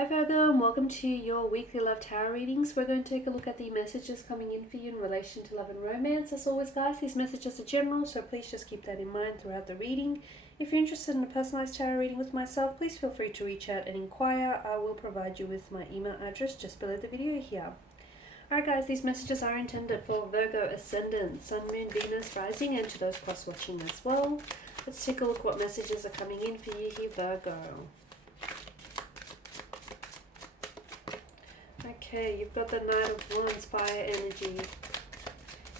Hi Virgo, and welcome to your weekly love tarot readings. We're going to take a look at the messages coming in for you in relation to love and romance. As always guys, these messages are general, so please just keep that in mind throughout the reading. If you're interested in a personalized tarot reading with myself, please feel free to reach out and inquire. I will provide you with my email address just below the video here. Alright guys, these messages are intended for Virgo Ascendant, Sun, Moon, Venus, Rising, and to those cross-watching as well. Let's take a look what messages are coming in for you here, Virgo. Okay, you've got the Knight of Wands, fire energy.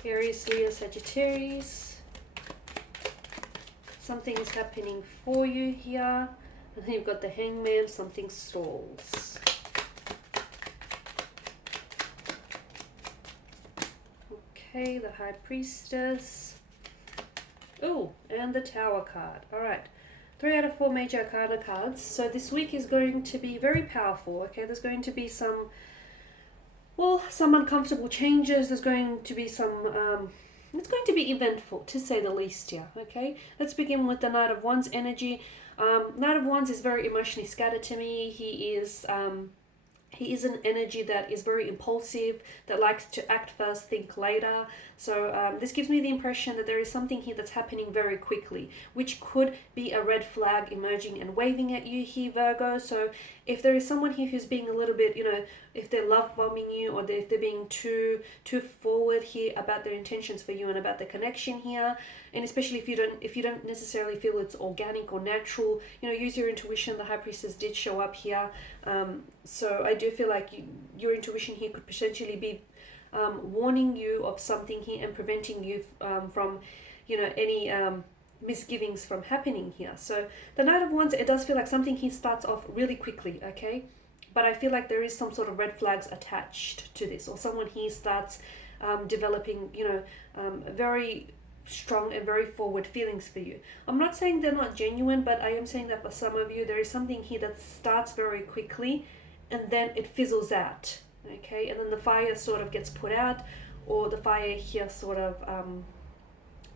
Aries, Leo, Sagittarius. Something is happening for you here. And then you've got the Hangman, something stalls. Okay, the High Priestess. Oh, and the Tower card. Alright. 3 out of 4 major arcana cards. So this week is going to be very powerful. Okay, there's going to be some uncomfortable changes. There's going to be some, it's going to be eventful, to say the least here, okay? Let's begin with the Knight of Wands energy. Knight of Wands is very emotionally scattered to me. He is an energy that is very impulsive, that likes to act first, think later. So this gives me the impression that there is something here that's happening very quickly, which could be a red flag emerging and waving at you here, Virgo. So if there is someone here who's being a little bit, if they're love bombing you, or if they're being too forward here about their intentions for you and about the connection here, and especially if you don't necessarily feel it's organic or natural, use your intuition. The High Priestess did show up here. So I do feel like your intuition here could potentially be warning you of something here and preventing you from, any misgivings from happening here. So the Knight of Wands, it does feel like something here starts off really quickly, okay? But I feel like there is some sort of red flags attached to this, or someone here starts developing, very strong and very forward feelings for you. I'm not saying they're not genuine, but I am saying that for some of you, there is something here that starts very quickly and then it fizzles out, okay? And then the fire sort of gets put out, or the fire here sort of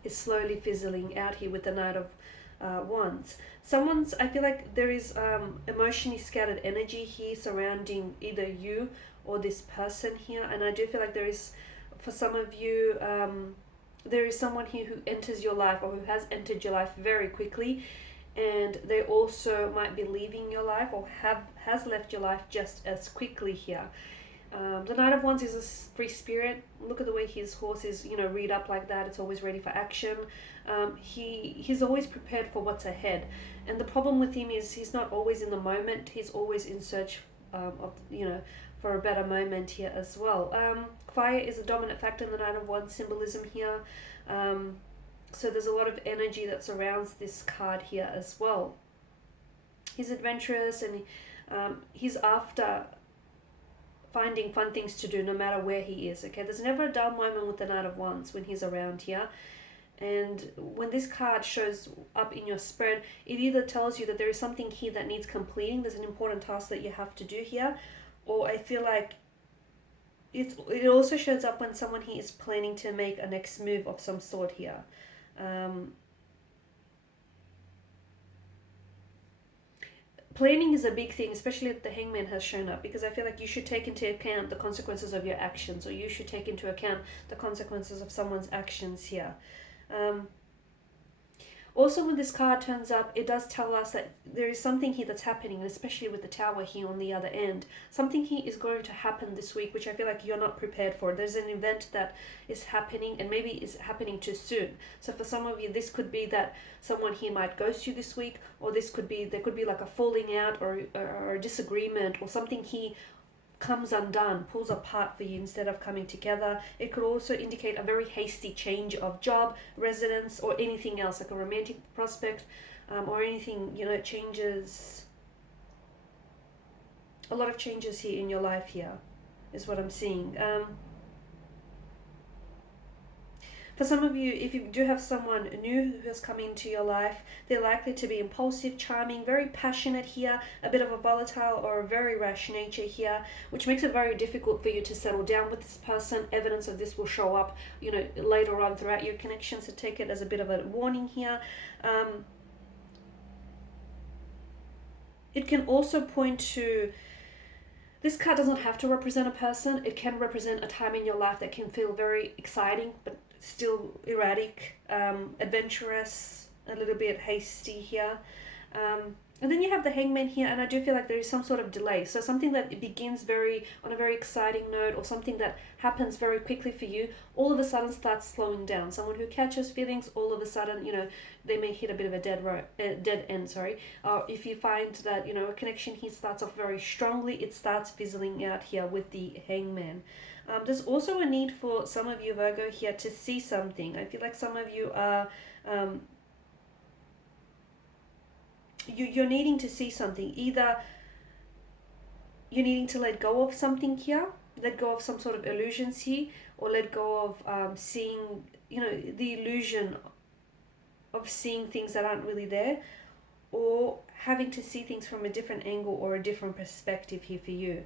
is slowly fizzling out here with the Knight of Wands. I feel like there is emotionally scattered energy here surrounding either you or this person here, and I do feel like there is, for some of you, there is someone here who enters your life or who has entered your life very quickly, and they also might be leaving your life or has left your life just as quickly here. The Knight of Wands is a free spirit. Look at the way his horse is, reared up like that. It's always ready for action. He's always prepared for what's ahead. And the problem with him is he's not always in the moment. He's always in search for a better moment here as well. Fire is a dominant factor in the Knight of Wands symbolism here. So there's a lot of energy that surrounds this card here as well. He's adventurous, and he's after finding fun things to do no matter where he is, okay? There's never a dull moment with the Knight of Wands when he's around here. And when this card shows up in your spread, it either tells you that there is something here that needs completing, there's an important task that you have to do here, or I feel like it also shows up when someone here is planning to make a next move of some sort here. Planning is a big thing, especially if the Hangman has shown up, because I feel like you should take into account the consequences of your actions, or you should take into account the consequences of someone's actions here. Also, when this card turns up, it does tell us that there is something here that's happening, and especially with the Tower here on the other end. Something here is going to happen this week, which I feel like you're not prepared for. There's an event that is happening, and maybe is happening too soon. So for some of you, this could be that someone here might ghost you this week, or there could be like a falling out or a disagreement, or something here comes undone, pulls apart for you instead of coming together. It could also indicate a very hasty change of job, residence, or anything else, like a romantic prospect, or anything, changes. A lot of changes here in your life here is what I'm seeing. For some of you, if you do have someone new who has come into your life, they're likely to be impulsive, charming, very passionate here, a bit of a volatile or a very rash nature here, which makes it very difficult for you to settle down with this person. Evidence of this will show up, later on throughout your connection, so take it as a bit of a warning here. It can also point to This card doesn't have to represent a person. It can represent a time in your life that can feel very exciting, but still erratic, adventurous, a little bit hasty here. And then you have the Hangman here, and I do feel like there is some sort of delay. So something that begins on a very exciting note, or something that happens very quickly for you, all of a sudden starts slowing down. Someone who catches feelings, all of a sudden, they may hit a bit of a dead end. If you find that a connection here starts off very strongly, it starts fizzling out here with the Hangman. There's also a need for some of you, Virgo, here to see something. I feel like some of you are you're needing to see something. Either you're needing to let go of something here, let go of some sort of illusions here, or let go of seeing, the illusion of seeing things that aren't really there, or having to see things from a different angle or a different perspective here for you.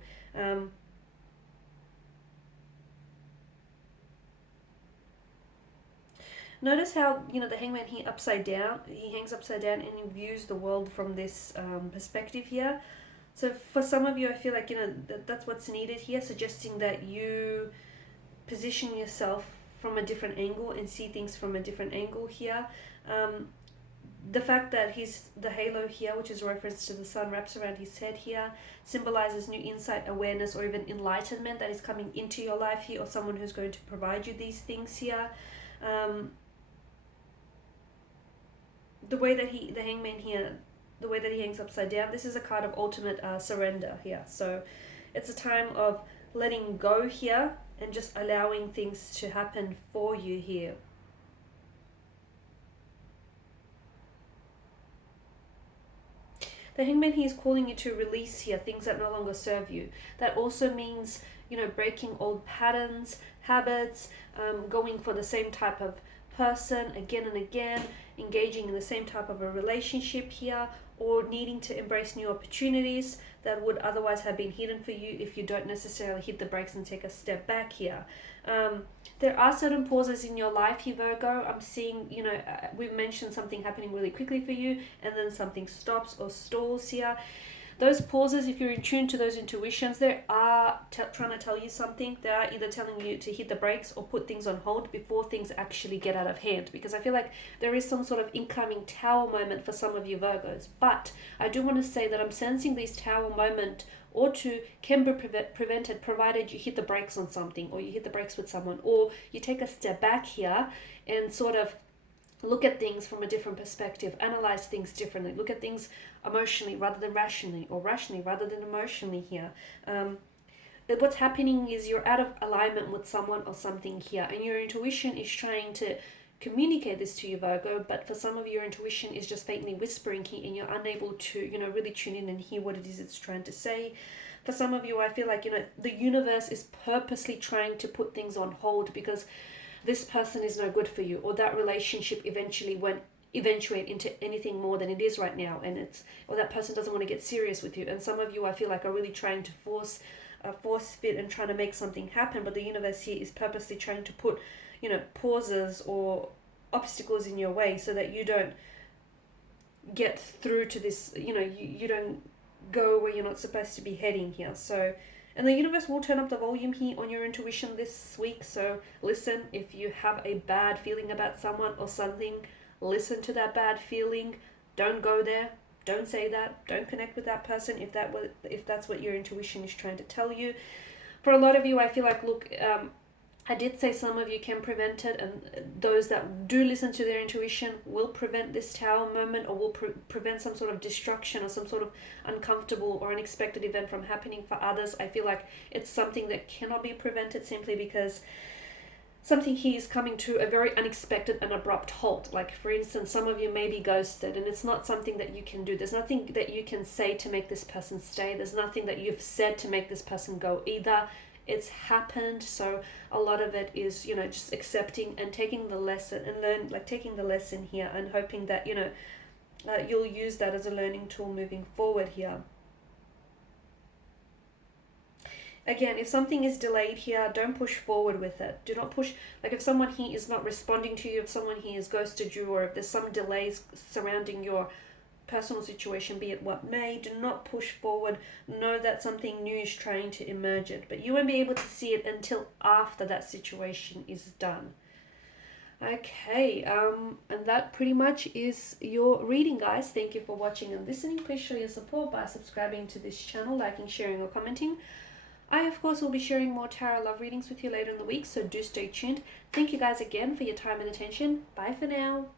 Notice how, the Hangman here upside down, he hangs upside down and he views the world from this perspective here. So for some of you, I feel like, that's what's needed here, suggesting that you position yourself from a different angle and see things from a different angle here. The fact that the halo here, which is a reference to the sun, wraps around his head here, symbolizes new insight, awareness, or even enlightenment that is coming into your life here, or someone who's going to provide you these things here. The way that the Hangman here, the way that he hangs upside down, this is a card of ultimate surrender here. So it's a time of letting go here and just allowing things to happen for you here. The Hangman here is calling you to release here things that no longer serve you. That also means, breaking old patterns, habits, going for the same type of person again and again, engaging in the same type of a relationship here, or needing to embrace new opportunities that would otherwise have been hidden for you if you don't necessarily hit the brakes and take a step back here. There are certain pauses in your life here, Virgo. I'm seeing, we've mentioned something happening really quickly for you, and then something stops or stalls here. Those pauses, if you're in tune to those intuitions, they are trying to tell you something. They are either telling you to hit the brakes or put things on hold before things actually get out of hand. Because I feel like there is some sort of incoming tower moment for some of you Virgos. But I do want to say that I'm sensing this tower moment or two can be prevented, provided you hit the brakes on something, or you hit the brakes with someone, or you take a step back here and sort of look at things from a different perspective, analyze things differently, look at things emotionally rather than rationally, or rationally rather than emotionally here. What's happening is you're out of alignment with someone or something here, and your intuition is trying to communicate this to you, Virgo, but for some of your intuition is just faintly whispering here, and you're unable to, really tune in and hear what it is it's trying to say. For some of you, I feel like, the universe is purposely trying to put things on hold because this person is no good for you, or that relationship eventually won't eventuate into anything more than it is right now, or that person doesn't want to get serious with you. And some of you, I feel like, are really trying to force fit and trying to make something happen, but the universe here is purposely trying to put, pauses or obstacles in your way so that you don't get through to this, you don't go where you're not supposed to be heading here. So, and the universe will turn up the volume here on your intuition this week. So listen, if you have a bad feeling about someone or something, listen to that bad feeling. Don't go there. Don't say that. Don't connect with that person if that's what your intuition is trying to tell you. For a lot of you, I feel like, look, I did say some of you can prevent it, and those that do listen to their intuition will prevent this tower moment, or will prevent some sort of destruction or some sort of uncomfortable or unexpected event from happening. For others, I feel like it's something that cannot be prevented simply because something here is coming to a very unexpected and abrupt halt. Like, for instance, some of you may be ghosted, and it's not something that you can do. There's nothing that you can say to make this person stay. There's nothing that you've said to make this person go either. It's happened. So a lot of it is, just accepting and taking the lesson and taking the lesson here and hoping that, you'll use that as a learning tool moving forward here. Again, if something is delayed here, don't push forward with it. Do not push, like if someone here is not responding to you, if someone here has ghosted you, or if there's some delays surrounding your personal situation, be it what may. Do not push forward. Know that something new is trying to emerge it, but you won't be able to see it until after that situation is done. Okay, and that pretty much is your reading, guys. Thank you for watching and listening. Please show your support by subscribing to this channel, liking, sharing, or commenting. I, of course, will be sharing more tarot love readings with you later in the week, so do stay tuned. Thank you guys again for your time and attention. Bye for now.